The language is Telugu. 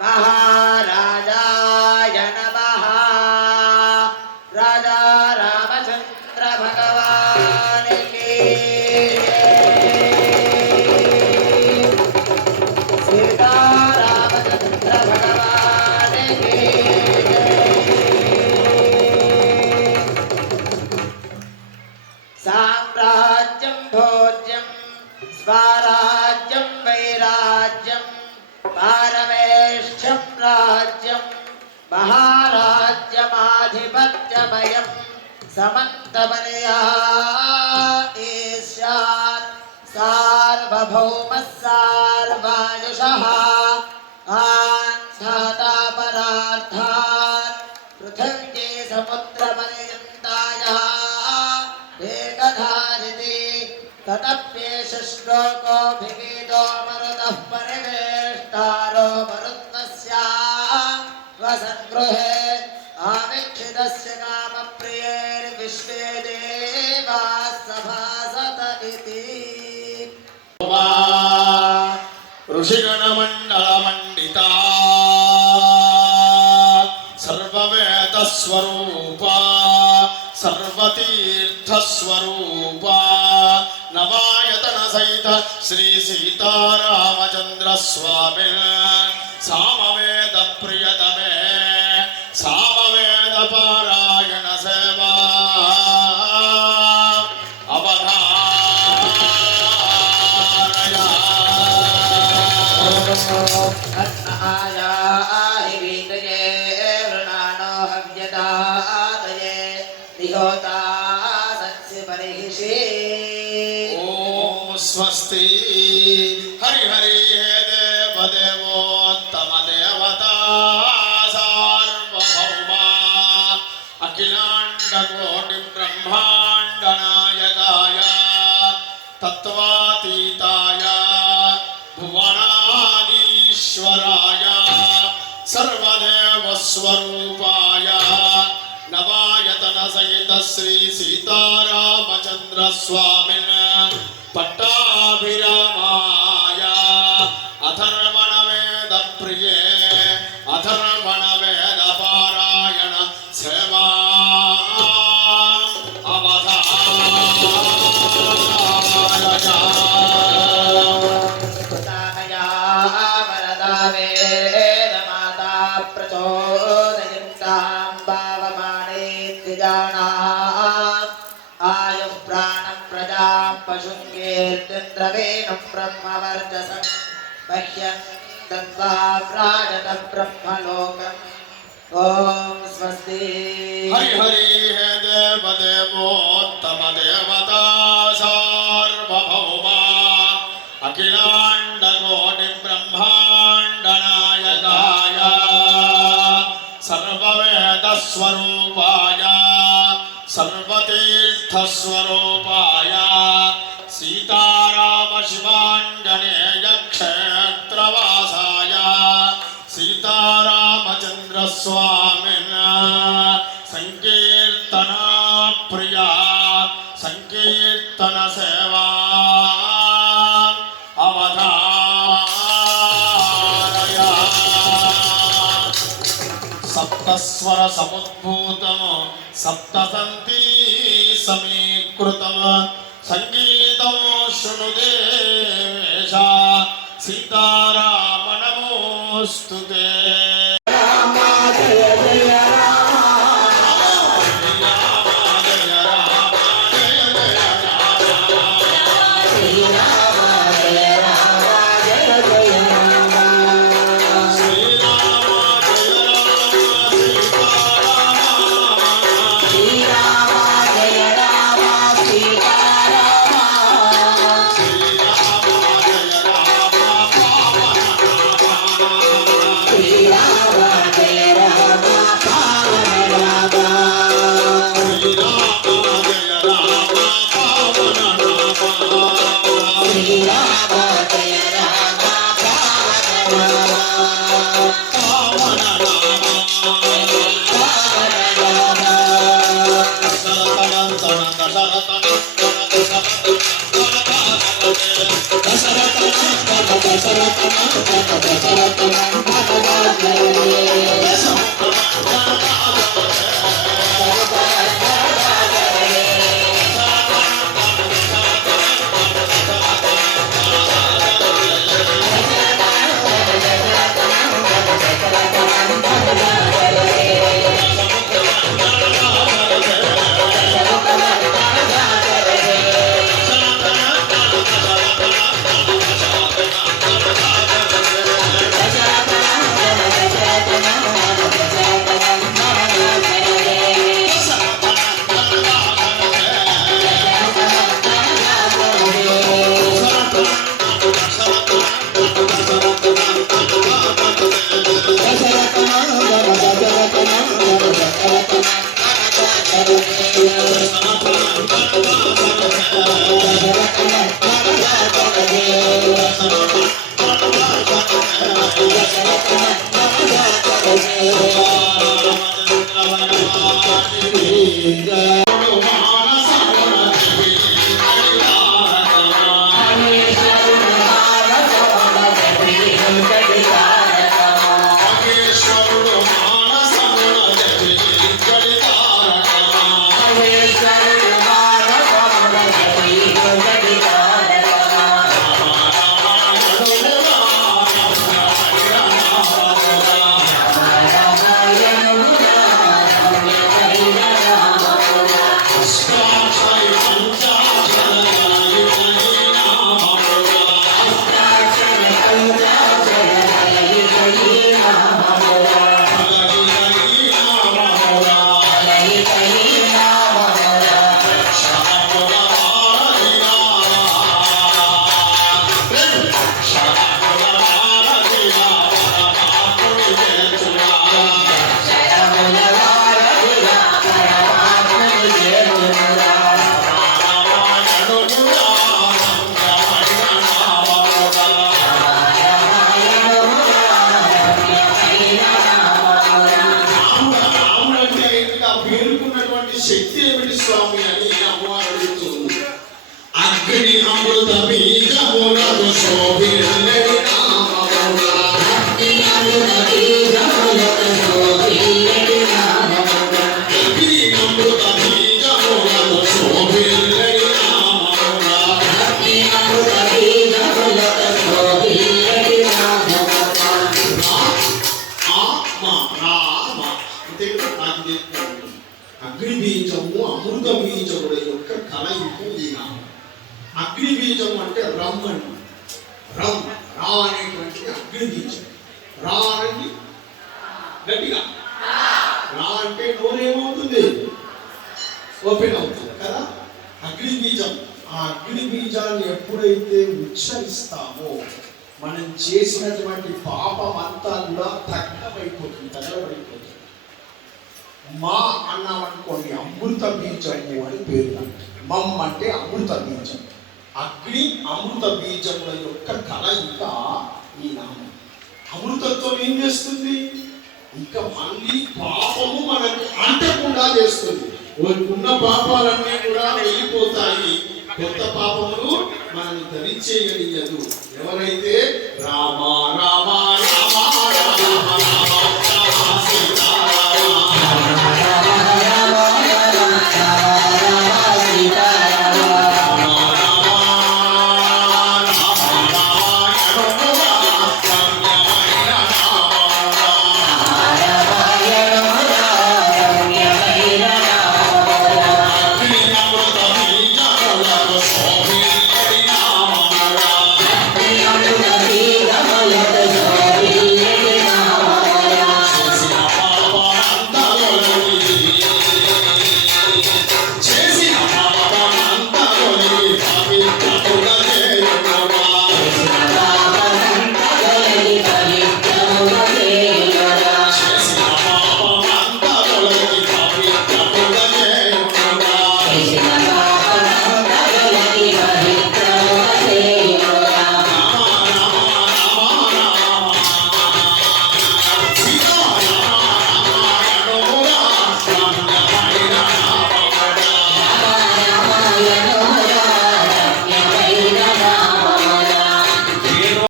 Maharaj. ईस्यात् सार्वभौमः सार्वायुषः आन्धाता परार्थात् पृथिव्ये समुद्रपर्यन्तायः एकधारिति तदप्येष श्लोकोऽभिगीतो ఋషిగణమండలమండితా సర్వవేదస్వరూపా సర్వతీర్థస్వరూపా నవాయతన సహిత శ్రీ సీతారామచంద్ర పరిహిషే ఓం స్వస్తి. హరి హరి దేవ దేవోత్తమ దేవత సార్వభౌమ. అఖిలాండ కోటి బ్రహ్మాండ నాయకాయ తత్వాతీతాయ సహిత శ్రీ సీతారామచంద్ర స్వామిన్ పట్టాభిరామాయ అథర్వణ వేద ప్రియే प्रजानाम् आयुः प्राणं प्रजां पशुं कीर्तिन्द्रवेणुं ब्रह्मवर्चसं मह्यं दत्त्वा प्राणत ब्रह्मलोकम् ॐ स्वस्ति हरि हरि हे देवदेवोत्तमदेवता सार्वभौमा अखिला सिद्धस्वरूपाय सीतारामशिवाण्ड సప్తస్వర సముద్భూతం సప్తసంతి సమీకృతం సంగీతం శృణుదేశ సీతారామణమోస్తు రామ అంతే కదా నాకు చెప్తున్నాను. అగ్ని బీజము అమృత బీజముల యొక్క కలయిక ఈ నామం. అగ్ని బీజం అంటే రమ్ అండి. రమ్ రా అనేటువంటి అగ్ని బీజం. రా అనేది గట్టిగా. రా అంటే నోరేమవుతుంది? ఓపెన్ అవుతుంది కదా? అగ్ని బీజం. ఆ అగ్ని బీజాన్ని ఎప్పుడైతే ఉచ్చరిస్తామో మనం చేసినటువంటి పాపం అంతా కూడా తగ్గమైపోతుంది తగలబడిపోతుంది. మా అన్నామనుకోండి అమృత బీజము అని పేరు మమ్ అంటే అమృత బీజం. అగ్ని అమృత బీజముల యొక్క కలయిక ఈ నామం. అమృతత్వం ఏం చేస్తుంది? ఇంకా మళ్ళీ పాపము మనకు అంటకుండా చేస్తుంది. ఉన్న పాపాలన్నీ కూడా వెళ్ళిపోతాయి. కొత్త పాపములు మనల్ని ధరించేయనియదు ఎవరైతే రా